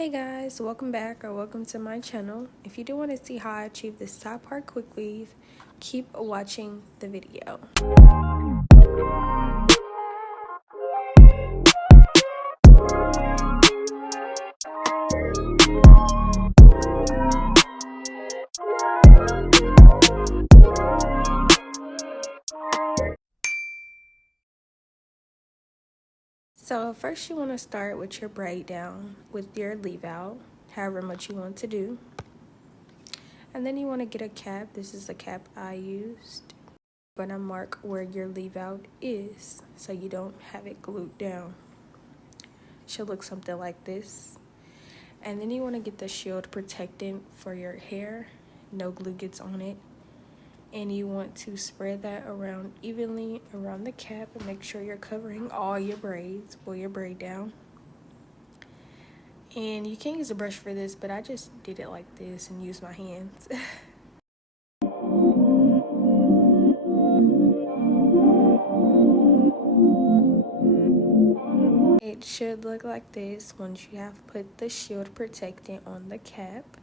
Hey guys, welcome back or welcome to my channel. If you do want to see how I achieve this top part quick weave, keep watching the video. So first you want to start with your braid down with your leave out, however much you want to do. And then you want to get a cap. This is the cap I used. You're going to mark where your leave out is so you don't have it glued down. Should look something like this. And then you want to get the shield protectant for your hair. No glue gets on it. And you want to spread that around evenly around the cap and make sure you're covering all your braids. Pull your braid down. And you can use a brush for this, but I just did it like this and used my hands. It should look like this once you have put the shield protectant on the cap.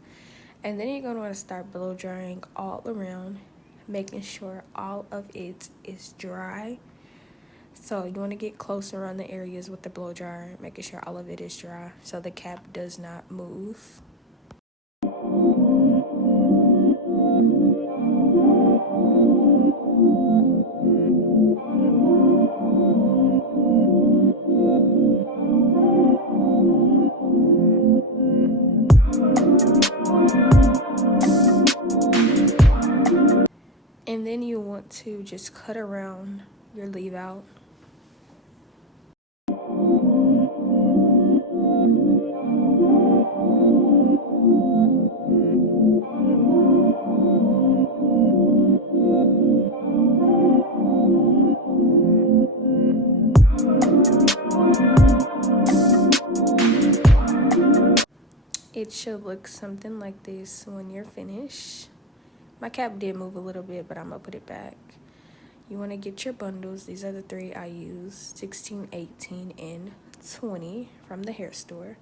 And then you're going to want to start blow drying all around, making sure all of it is dry. So you want to get close around the areas with the blow dryer, making sure all of it is dry so the cap does not move. And then you want to just cut around your leave out. It should look something like this when you're finished. My cap did move a little bit, but I'm gonna put it back. You want to get your bundles. These are the three I use, 16, 18, and 20 from the hair store.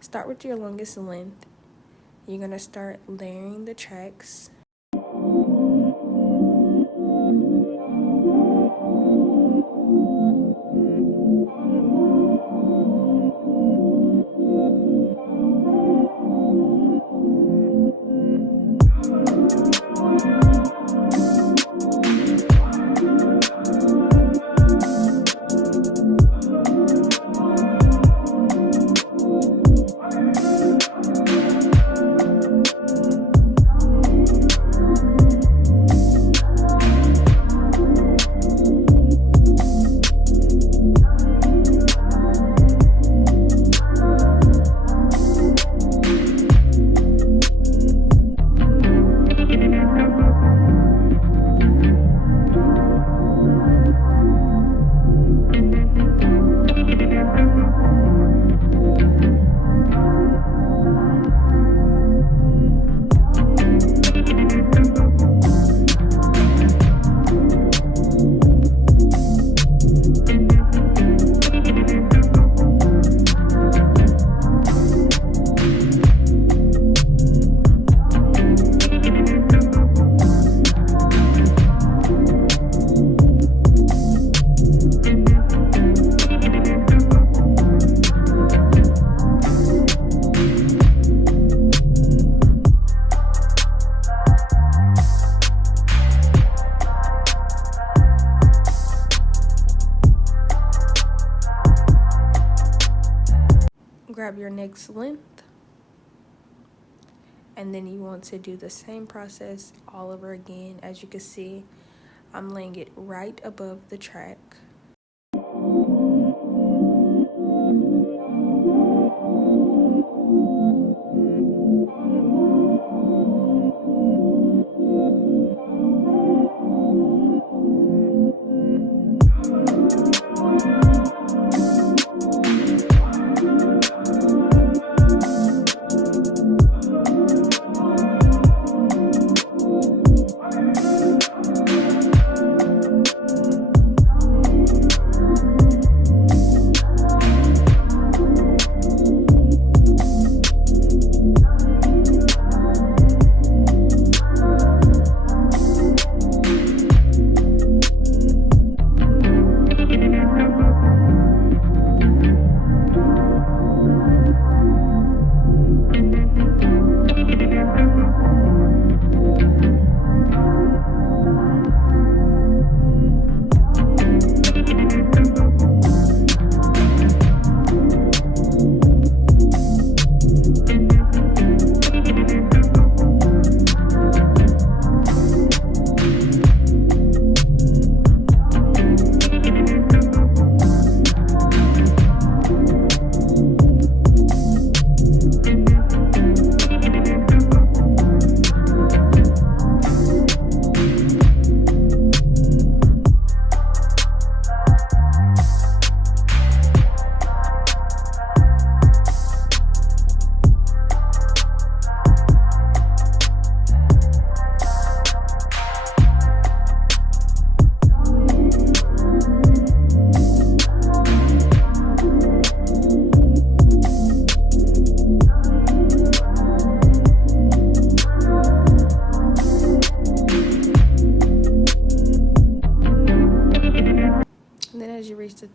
Start with your longest length. You're gonna start layering the tracks. Grab your next length, and then you want to do the same process all over again. As you can see, I'm laying it right above the track.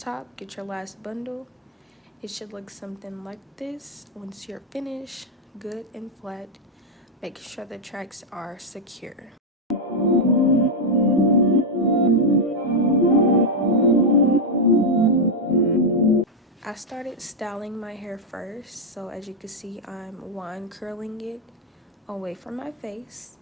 top, get your last bundle. It should look something like this. Once you're finished, good and flat, make sure the tracks are secure. I started styling my hair first, so as you can see, I'm wand curling it away from my face.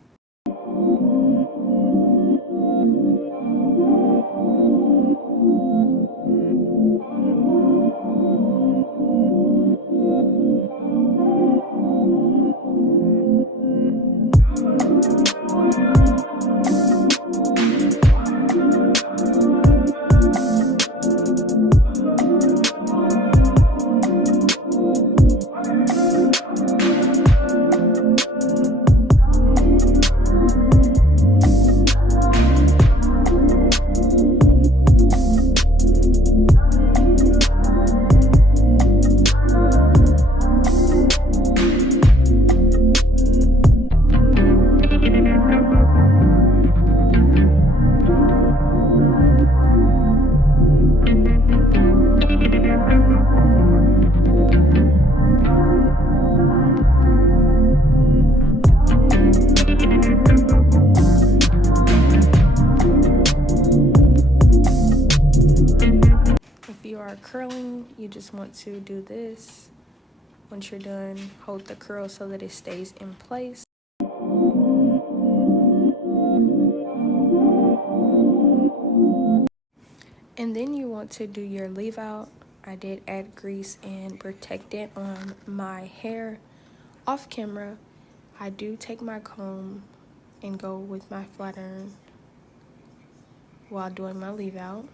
If you are curling, you just want to do this. Once you're done, hold the curl so that it stays in place. And then you want to do your leave out. I did add grease and protectant on my hair. Off camera, I do take my comb and go with my flat iron while doing my leave out.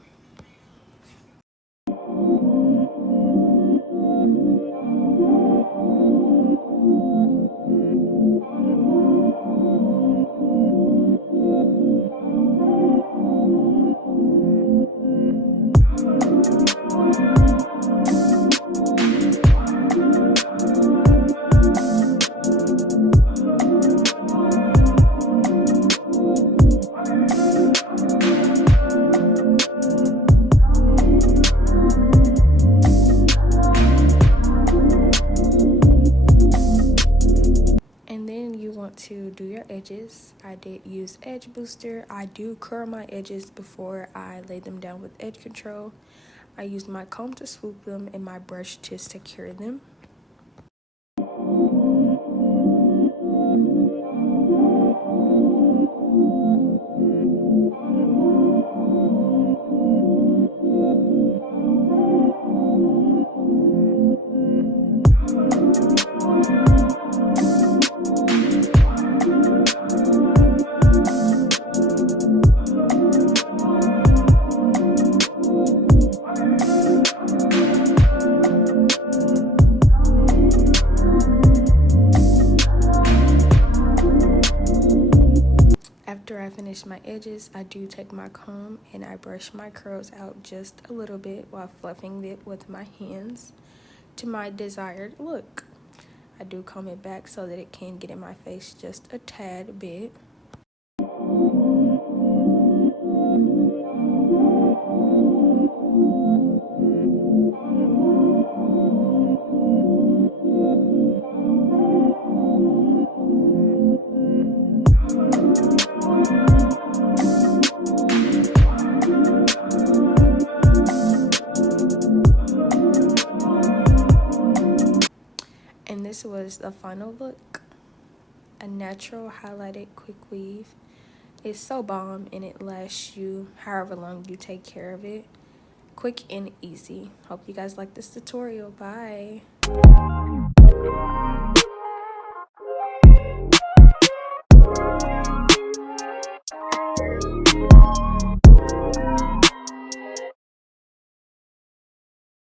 To do your edges, I did use edge booster. I do curl my edges before I lay them down with edge control. I used my comb to swoop them and my brush to secure them. After I finish my edges, I do take my comb and I brush my curls out just a little bit while fluffing it with my hands to my desired look. I do comb it back so that it can get in my face just a tad bit. And this was the final look. A natural highlighted quick weave. It's so bomb and it lasts you however long you take care of it. Quick and easy. Hope you guys like this tutorial. Bye.